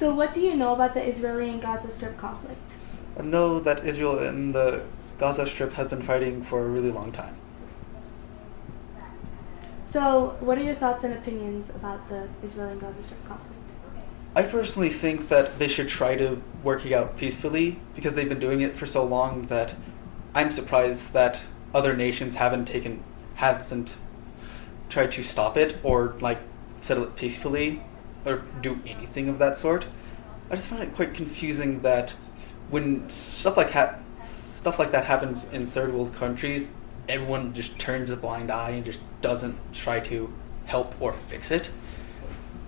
So what do you know about the Israeli and Gaza Strip conflict? I know that Israel and the Gaza Strip have been fighting for a really long time. So what are your thoughts and opinions about the Israeli and Gaza Strip conflict? I personally think that they should try to work it out peacefully because they've been doing it for so long that I'm surprised that other nations hasn't tried to stop it or like settle it peacefully or do anything of that sort. I just find it quite confusing that when stuff like that happens in third world countries, everyone just turns a blind eye and just doesn't try to help or fix it.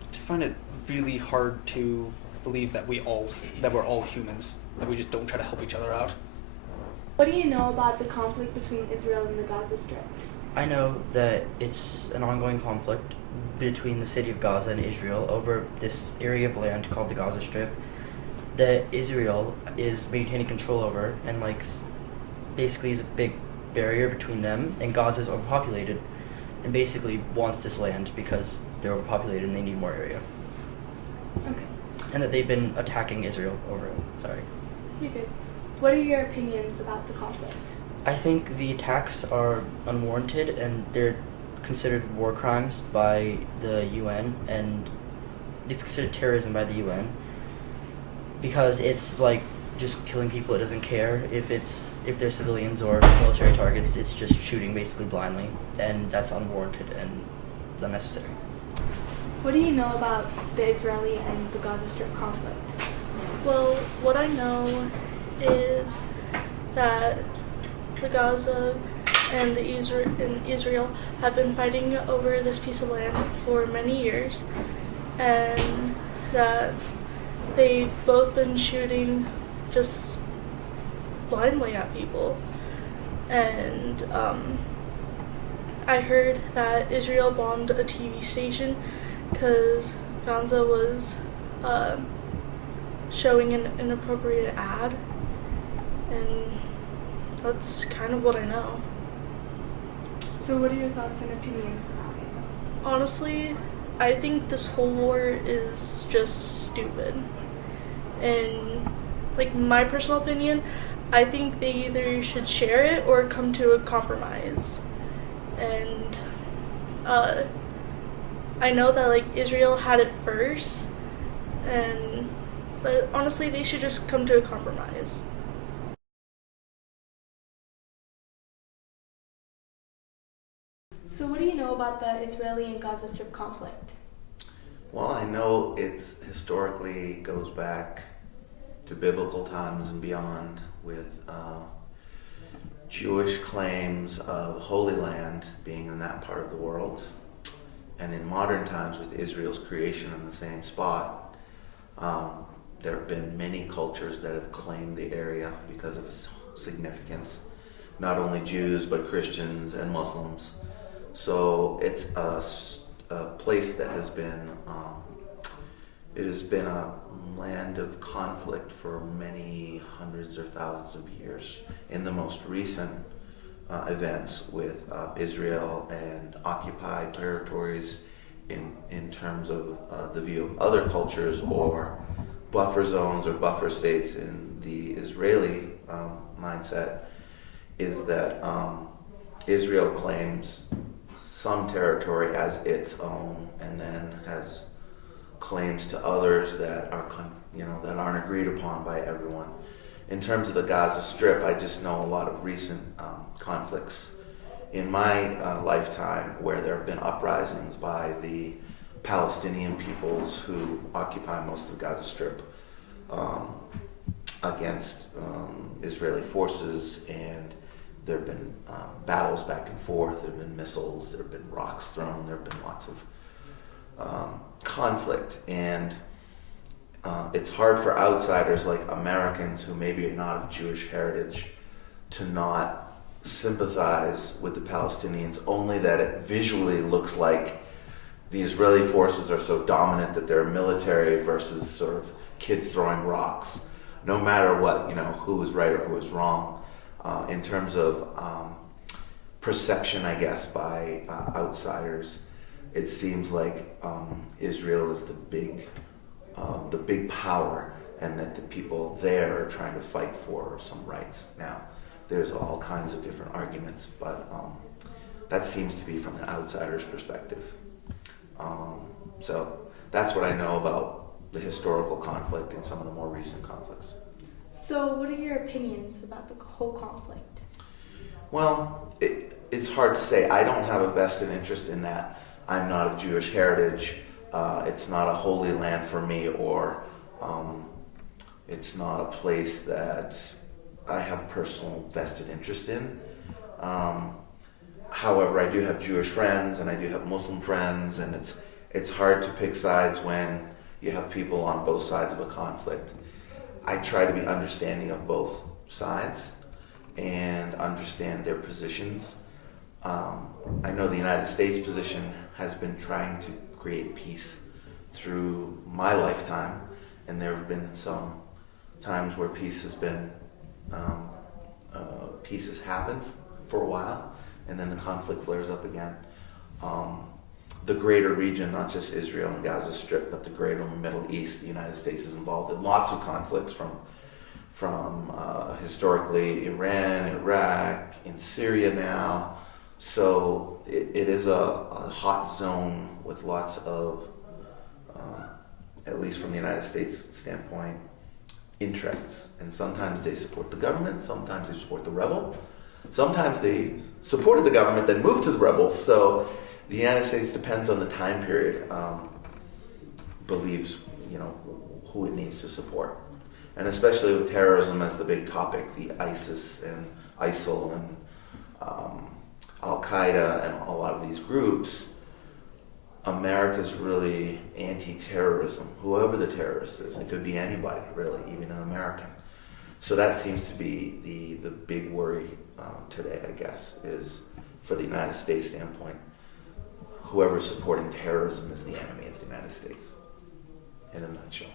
I just find it really hard to believe that we're all humans, that we just don't try to help each other out. What do you know about the conflict between Israel and the Gaza Strip? I know that it's an ongoing conflict between the city of Gaza and Israel over this area of land called the Gaza Strip that Israel is maintaining control over and basically is a big barrier between them, and Gaza is overpopulated and basically wants this land because they're overpopulated and they need more area. Okay, And that they've been attacking Israel over it. Sorry. you're good. What are your opinions about the conflict? I think the attacks are unwarranted and they're considered war crimes by the UN, and it's considered terrorism by the UN because it's like just killing people. It doesn't care if they're civilians or military targets. It's just shooting basically blindly, and that's unwarranted and unnecessary. What do you know about the Israeli and the Gaza Strip conflict? Well, what I know is that the Gaza and Israel have been fighting over this piece of land for many years, and that they've both been shooting just blindly at people. And I heard that Israel bombed a TV station because Gaza was showing an inappropriate ad, and that's kind of what I know. So what are your thoughts and opinions about it? Honestly, I think this whole war is just stupid. And, my personal opinion, I think they either should share it or come to a compromise. And, I know that, Israel had it first, but honestly, they should just come to a compromise. So what do you know about the Israeli and Gaza Strip conflict? Well, I know it's historically goes back to biblical times and beyond with Jewish claims of Holy Land being in that part of the world. And in modern times with Israel's creation in the same spot, there have been many cultures that have claimed the area because of its significance. Not only Jews, but Christians and Muslims. So it's a place that has been, it has been a land of conflict for many hundreds or thousands of years. In the most recent events with Israel and occupied territories in terms of the view of other cultures or buffer zones or buffer states in the Israeli mindset, is that Israel claims some territory as its own, and then has claims to others that are, that aren't agreed upon by everyone. In terms of the Gaza Strip, I just know a lot of recent conflicts in my lifetime where there have been uprisings by the Palestinian peoples who occupy most of the Gaza Strip against Israeli forces, and there have been battles back and forth, there have been missiles, there have been rocks thrown, there have been lots of conflict. And it's hard for outsiders like Americans who maybe are not of Jewish heritage to not sympathize with the Palestinians, only that it visually looks like the Israeli forces are so dominant that they're military versus sort of kids throwing rocks, no matter what, who was right or who was wrong. In terms of perception, I guess, by outsiders, it seems like Israel is the big the big power, and that the people there are trying to fight for some rights. Now, there's all kinds of different arguments, but that seems to be from an outsider's perspective. So that's what I know about the historical conflict and some of the more recent conflicts. So what are your opinions about the whole conflict? Well, it's hard to say. I don't have a vested interest in that. I'm not of Jewish heritage. It's not a holy land for me, or it's not a place that I have personal vested interest in. However, I do have Jewish friends and I do have Muslim friends, and it's hard to pick sides when you have people on both sides of a conflict. I try to be understanding of both sides and understand their positions. I know the United States position has been trying to create peace through my lifetime, and there have been some times where peace has happened for a while, and then the conflict flares up again. The greater region, not just Israel and Gaza Strip, but the greater Middle East, the United States is involved in lots of conflicts from historically Iran, Iraq, in Syria now. So it is a hot zone with lots of, at least from the United States standpoint, interests. And sometimes they support the government, sometimes they support the rebel. Sometimes they supported the government, then moved to the rebels. So the United States depends on the time period, believes, who it needs to support. And especially with terrorism as the big topic, the ISIS and ISIL and Al-Qaeda and a lot of these groups, America's really anti-terrorism, whoever the terrorist is. It could be anybody, really, even an American. So that seems to be the big worry today, I guess, is for the United States standpoint. Whoever's supporting terrorism is the enemy of the United States, in a nutshell.